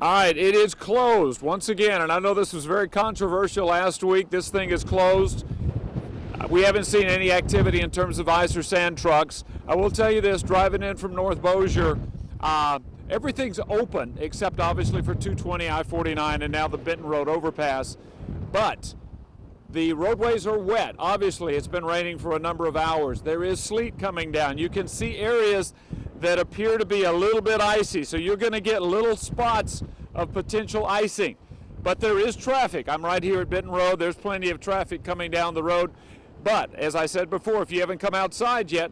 All right, it is closed once again, and I know this was very controversial last week. This thing is closed. We haven't seen any activity in terms of ice or sand trucks. I will tell you this, driving in from North Bossier, everything's open except obviously for 220, I-49, and now the Benton Road overpass. But the roadways are wet. Obviously, it's been raining for a number of hours. There is sleet coming down. You can see areas that appear to be a little bit icy, so you're going to get little spots of potential icing. But there is traffic. I'm right here at Benton Road. There's plenty of traffic coming down the road. But as I said before, if you haven't come outside yet,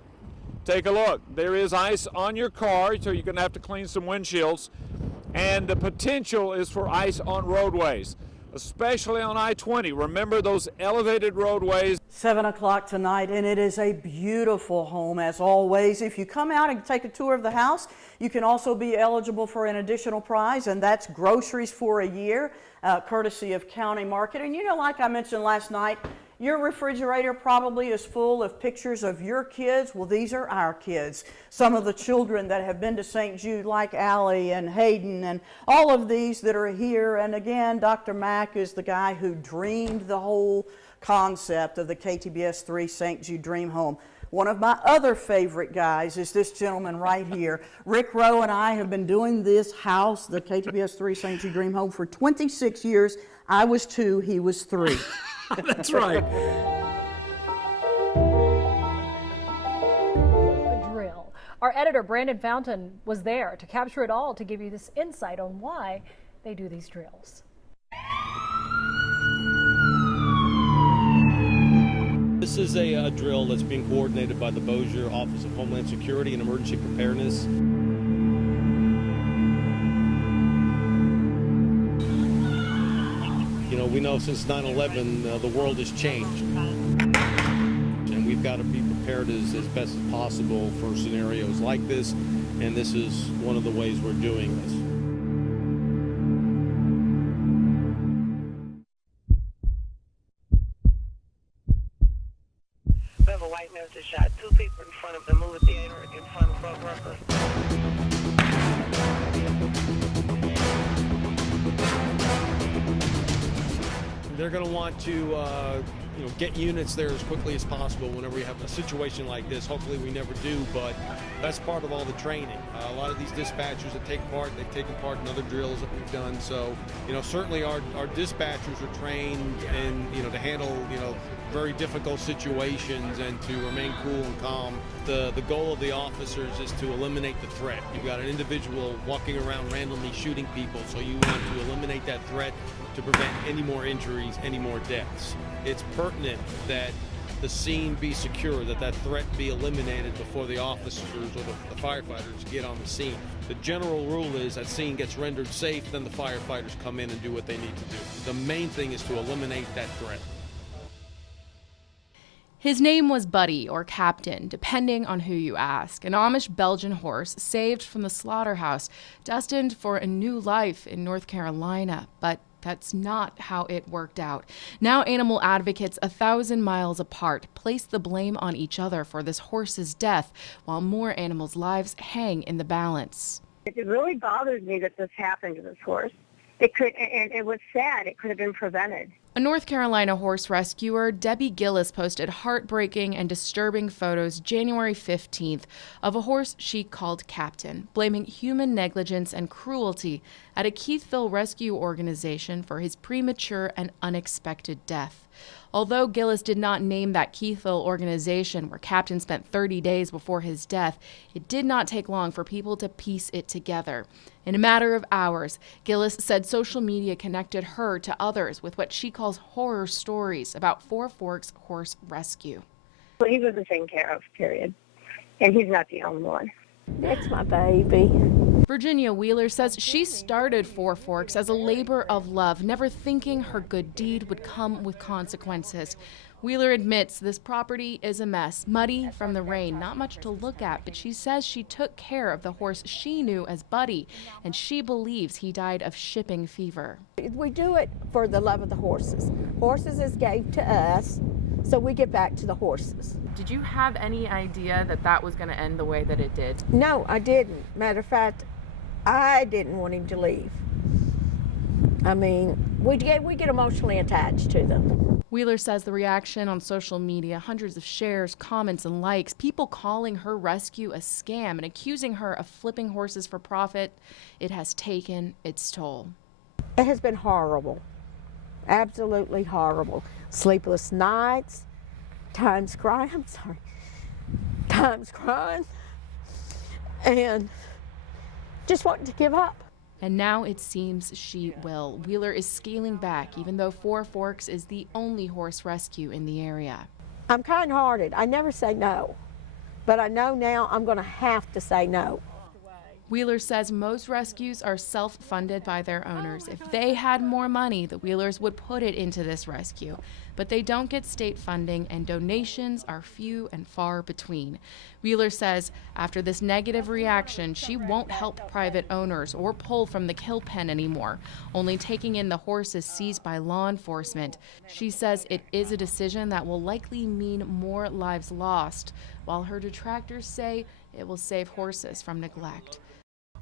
take a look. There is ice on your car, so you're going to have to clean some windshields. And the potential is for ice on roadways, especially on I-20. Remember those elevated roadways. 7 o'clock tonight, and it is a beautiful home as always. If you come out and take a tour of the house, you can also be eligible for an additional prize, and that's groceries for a year, courtesy of County Market. And you know, like I mentioned last night, your refrigerator probably is full of pictures of your kids. Well, these are our kids. Some of the children that have been to St. Jude, like Allie and Hayden, and all of these that are here. And again, Dr. Mack is the guy who dreamed the whole concept of the KTBS 3 St. Jude Dream Home. One of my other favorite guys is this gentleman right here. Rick Rowe and I have been doing this house, the KTBS 3 St. Jude Dream Home, for 26 years. I was 2, he was 3. That's right. A drill. Our editor, Brandon Fountain, was there to capture it all to give you this insight on why they do these drills. This is a drill that's being coordinated by the Bossier Office of Homeland Security and Emergency Preparedness. You know, we know since 9/11 the world has changed, and we've got to be prepared as best as possible for scenarios like this, and this is one of the ways we're doing this. We have a white man that shot 2 people in front of the movie theater in front of Videographer. They're going to want to get units there as quickly as possible whenever we have a situation like this. Hopefully we never do, but that's part of all the training. A lot of these dispatchers that take part, they've taken part in other drills that we've done. So, certainly our dispatchers are trained and, to handle, very difficult situations and to remain cool and calm. The goal of the officers is to eliminate the threat. You've got an individual walking around randomly shooting people, so you want to eliminate that threat to prevent any more injuries, any more deaths. It's pertinent that the scene be secure, that threat be eliminated before the officers or the firefighters get on the scene. The general rule is that scene gets rendered safe, then the firefighters come in and do what they need to do. The main thing is to eliminate that threat. His name was Buddy or Captain, depending on who you ask. An Amish Belgian horse saved from the slaughterhouse, destined for a new life in North Carolina. But that's not how it worked out. Now animal advocates 1,000 miles apart place the blame on each other for this horse's death, while more animals' lives hang in the balance. It really bothered me that this happened to this horse. And it was sad. It could have been prevented. A North Carolina horse rescuer, Debbie Gillis, posted heartbreaking and disturbing photos January 15th of a horse she called Captain, blaming human negligence and cruelty at a Keithville rescue organization for his premature and unexpected death. Although Gillis did not name that Keithville organization where Captain spent 30 days before his death, it did not take long for people to piece it together. In a matter of hours, Gillis said social media connected her to others with what she calls horror stories about Four Forks horse rescue. Well, he wasn't taken care of, period. And he's not the only one. That's my baby. Virginia Wheeler says she started Four Forks as a labor of love, never thinking her good deed would come with consequences. Wheeler admits this property is a mess, muddy from the rain, not much to look at, but she says she took care of the horse she knew as Buddy, and she believes he died of shipping fever. We do it for the love of the horses. Horses is gave to us, so we give back to the horses. Did you have any idea that that was going to end the way that it did? No, I didn't. Matter of fact, I didn't want him to leave. I mean, we get emotionally attached to them. Wheeler says the reaction on social media, hundreds of shares, comments, and likes, people calling her rescue a scam and accusing her of flipping horses for profit, it has taken its toll. It has been horrible, absolutely horrible. Sleepless nights, times crying, times crying, and just wanting to give up. And now it seems she will. Wheeler is scaling back, even though Four Forks is the only horse rescue in the area. I'm kind-hearted. I never say no, but I know now I'm going to have to say no. Wheeler says most rescues are self-funded by their owners. If they had more money, the Wheelers would put it into this rescue. But they don't get state funding, and donations are few and far between. Wheeler says after this negative reaction, she won't help private owners or pull from the kill pen anymore, only taking in the horses seized by law enforcement. She says it is a decision that will likely mean more lives lost, while her detractors say it will save horses from neglect.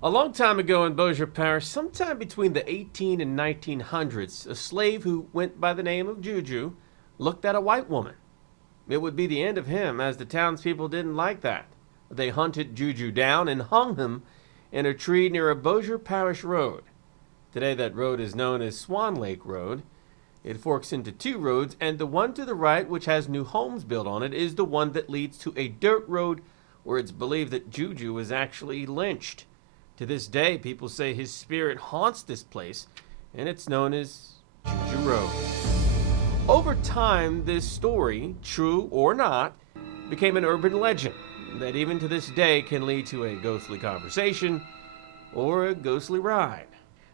A long time ago in Bossier Parish, sometime between the 18 and 1900s, a slave who went by the name of Juju looked at a white woman. It would be the end of him, as the townspeople didn't like that. They hunted Juju down and hung him in a tree near a Bossier Parish road. Today that road is known as Swan Lake Road. It forks into two roads, and the one to the right, which has new homes built on it, is the one that leads to a dirt road where it's believed that Juju was actually lynched. To this day, people say his spirit haunts this place, and it's known as Juju Road. Over time, this story, true or not, became an urban legend that even to this day can lead to a ghostly conversation or a ghostly ride.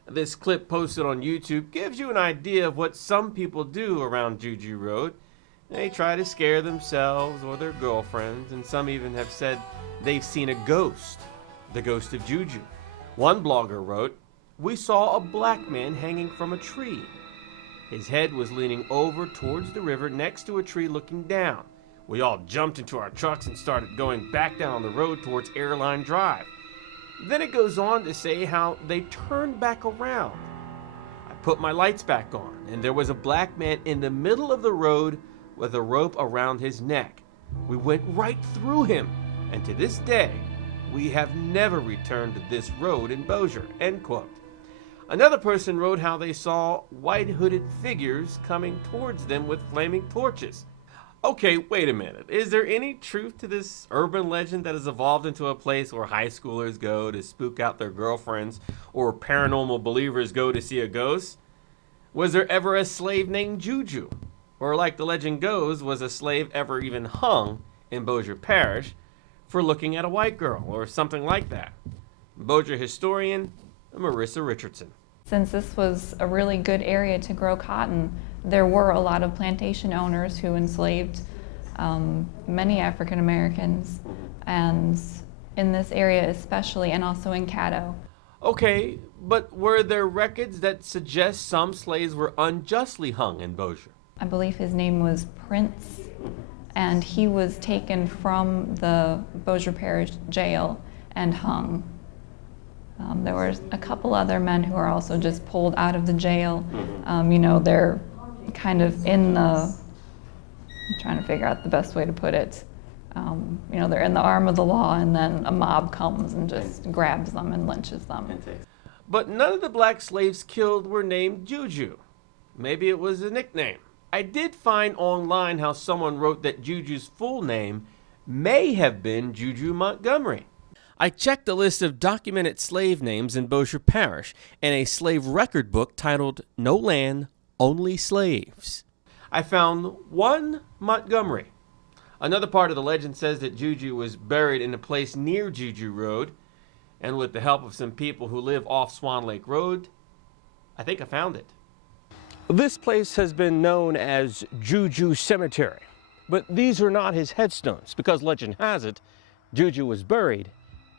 This clip posted on YouTube gives you an idea of what some people do around Juju Road. They try to scare themselves or their girlfriends, and some even have said they've seen a ghost. The ghost of Juju. One blogger wrote, "We saw a black man hanging from a tree. His head was leaning over towards the river next to a tree looking down. We all jumped into our trucks and started going back down the road towards Airline Drive." Then it goes on to say how they turned back around. "I put my lights back on, and there was a black man in the middle of the road with a rope around his neck. We went right through him, and to this day, we have never returned to this road in Bossier," end quote. Another person wrote how they saw white hooded figures coming towards them with flaming torches. Okay, wait a minute. Is there any truth to this urban legend that has evolved into a place where high schoolers go to spook out their girlfriends or paranormal believers go to see a ghost? Was there ever a slave named Juju? Or like the legend goes, was a slave ever even hung in Bossier Parish for looking at a white girl or something like that? Bossier historian Marissa Richardson. Since this was a really good area to grow cotton, there were a lot of plantation owners who enslaved many African Americans, and in this area especially, and also in Caddo. Okay, but were there records that suggest some slaves were unjustly hung in Bossier? I believe his name was Prince, and he was taken from the Bossier Parish jail and hung. There were a couple other men who were also just pulled out of the jail. You know, they're kind of in the, I'm trying to figure out the best way to put it. You know, they're in the arm of the law, and then a mob comes and just grabs them and lynches them. But none of the black slaves killed were named Juju. Maybe it was a nickname. I did find online how someone wrote that Juju's full name may have been Juju Montgomery. I checked the list of documented slave names in Bossier Parish and a slave record book titled "No Land, Only Slaves." I found one Montgomery. Another part of the legend says that Juju was buried in a place near Juju Road, and with the help of some people who live off Swan Lake Road, I think I found it. This place has been known as Juju Cemetery, but these are not his headstones because legend has it Juju was buried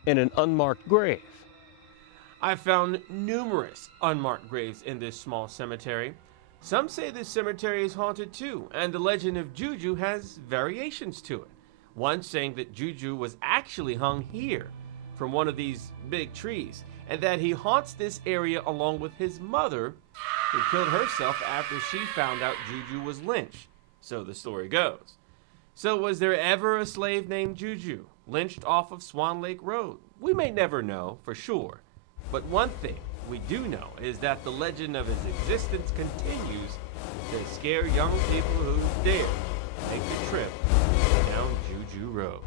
in an unmarked grave. I found numerous unmarked graves in this small cemetery. Some say this cemetery is haunted too, and the legend of Juju has variations to it. One saying that Juju was actually hung here, from one of these big trees, and that he haunts this area along with his mother, who killed herself after she found out Juju was lynched. So the story goes. So was there ever a slave named Juju lynched off of Swan Lake Road? We may never know for sure, but one thing we do know is that the legend of his existence continues to scare young people who dare take the trip down Juju Road.